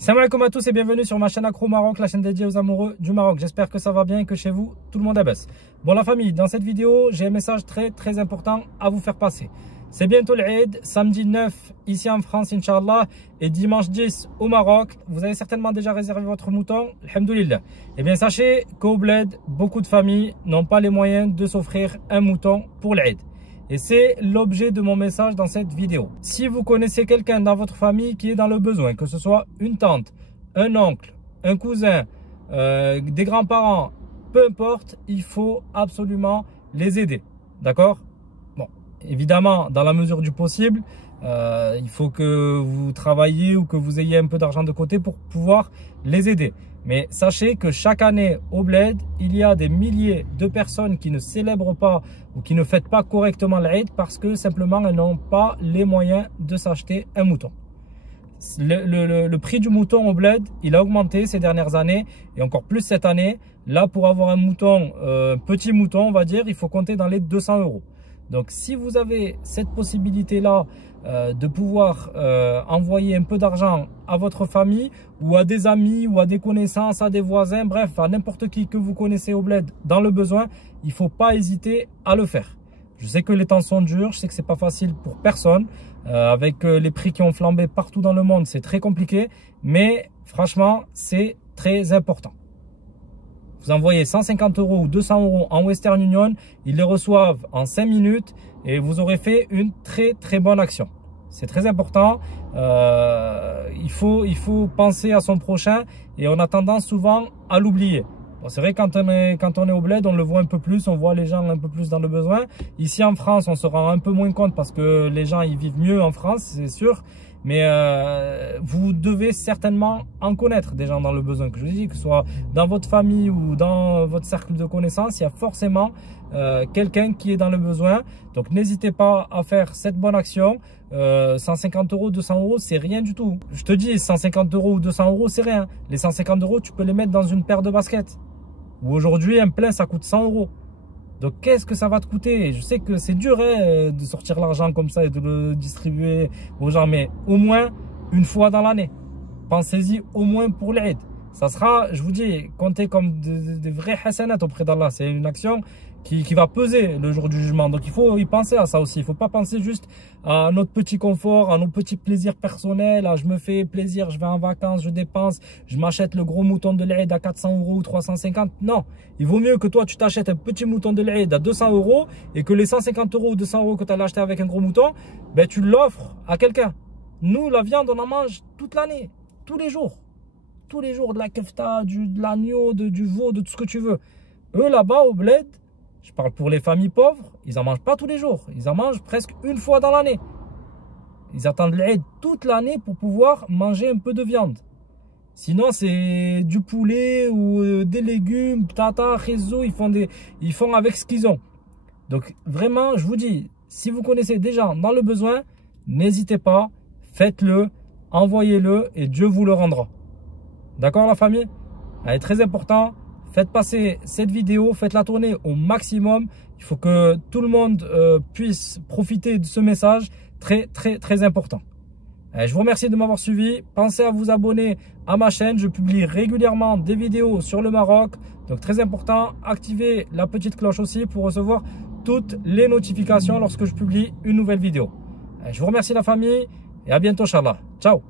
Salam alaikum à tous et bienvenue sur ma chaîne Accro Maroc, la chaîne dédiée aux amoureux du Maroc. J'espère que ça va bien et que chez vous, tout le monde est baisse. Bon la famille, dans cette vidéo, j'ai un message très important à vous faire passer. C'est bientôt l'Eid, samedi 9 ici en France, Inch'Allah, et dimanche 10 au Maroc. Vous avez certainement déjà réservé votre mouton, alhamdoulilah. Eh bien sachez qu'au bled, beaucoup de familles n'ont pas les moyens de s'offrir un mouton pour l'Eid. Et c'est l'objet de mon message dans cette vidéo. Si vous connaissez quelqu'un dans votre famille qui est dans le besoin, que ce soit une tante, un oncle, un cousin, des grands-parents, peu importe, il faut absolument les aider. D'accord? Bon, évidemment, dans la mesure du possible, il faut que vous travailliez ou que vous ayez un peu d'argent de côté pour pouvoir les aider. Mais sachez que chaque année au bled, il y a des milliers de personnes qui ne célèbrent pas ou qui ne fêtent pas correctement l'Eid parce que simplement elles n'ont pas les moyens de s'acheter un mouton. Le prix du mouton au bled, il a augmenté ces dernières années et encore plus cette année. Là, pour avoir un mouton, petit mouton, on va dire, il faut compter dans les 200 €. Donc, si vous avez cette possibilité-là de pouvoir envoyer un peu d'argent à votre famille ou à des amis ou à des connaissances, à des voisins, bref, à n'importe qui que vous connaissez au bled dans le besoin, il ne faut pas hésiter à le faire. Je sais que les temps sont durs, je sais que c'est pas facile pour personne. Avec les prix qui ont flambé partout dans le monde, c'est très compliqué, mais franchement, c'est très important. Vous envoyez 150 € ou 200 € en Western Union, ils les reçoivent en 5 minutes et vous aurez fait une très bonne action. C'est très important, il faut penser à son prochain et on a tendance souvent à l'oublier. Bon, c'est vrai quand on est au bled, on le voit un peu plus, on voit les gens un peu plus dans le besoin. Ici en France, on se rend un peu moins compte parce que les gens ils vivent mieux en France, c'est sûr. Mais vous devez certainement en connaître des gens dans le besoin, que je vous dis, que ce soit dans votre famille ou dans votre cercle de connaissances, il y a forcément quelqu'un qui est dans le besoin. Donc n'hésitez pas à faire cette bonne action. 150 €, 200 €, c'est rien du tout. Je te dis, 150 € ou 200 €, c'est rien. Les 150 €, tu peux les mettre dans une paire de baskets. Ou aujourd'hui, un plein, ça coûte 100 €. Donc, qu'est-ce que ça va te coûter? Je sais que c'est dur hein, de sortir l'argent comme ça et de le distribuer aux gens, mais au moins une fois dans l'année. Pensez-y au moins pour l'Eid. Ça sera, je vous dis, comptez comme des vrais hasanat auprès d'Allah. C'est une action qui va peser le jour du jugement. Donc, il faut y penser à ça aussi. Il ne faut pas penser juste à notre petit confort, à nos petits plaisirs personnels. À, je me fais plaisir, je vais en vacances, je dépense, je m'achète le gros mouton de l'Eid à 400 € ou 350. Non, il vaut mieux que toi, tu t'achètes un petit mouton de l'Eid à 200 € et que les 150 € ou 200 € que tu as acheté avec un gros mouton, ben, tu l'offres à quelqu'un. Nous, la viande, on en mange toute l'année, tous les jours. Tous les jours, de la kefta, de l'agneau, du veau, de tout ce que tu veux. Eux, là-bas, au bled, je parle pour les familles pauvres, ils n'en mangent pas tous les jours. Ils en mangent presque une fois dans l'année. Ils attendent l'Eid toute l'année pour pouvoir manger un peu de viande. Sinon, c'est du poulet ou des légumes, tata, réseau, ils font avec ce qu'ils ont. Donc, vraiment, je vous dis, si vous connaissez des gens dans le besoin, n'hésitez pas, faites-le, envoyez-le et Dieu vous le rendra. D'accord la famille? Elle est très important. Faites passer cette vidéo, faites-la tourner au maximum. Il faut que tout le monde puisse profiter de ce message très important. Je vous remercie de m'avoir suivi. Pensez à vous abonner à ma chaîne. Je publie régulièrement des vidéos sur le Maroc. Donc très important, activez la petite cloche aussi pour recevoir toutes les notifications lorsque je publie une nouvelle vidéo. Je vous remercie la famille et à bientôt, Inch'Allah. Ciao.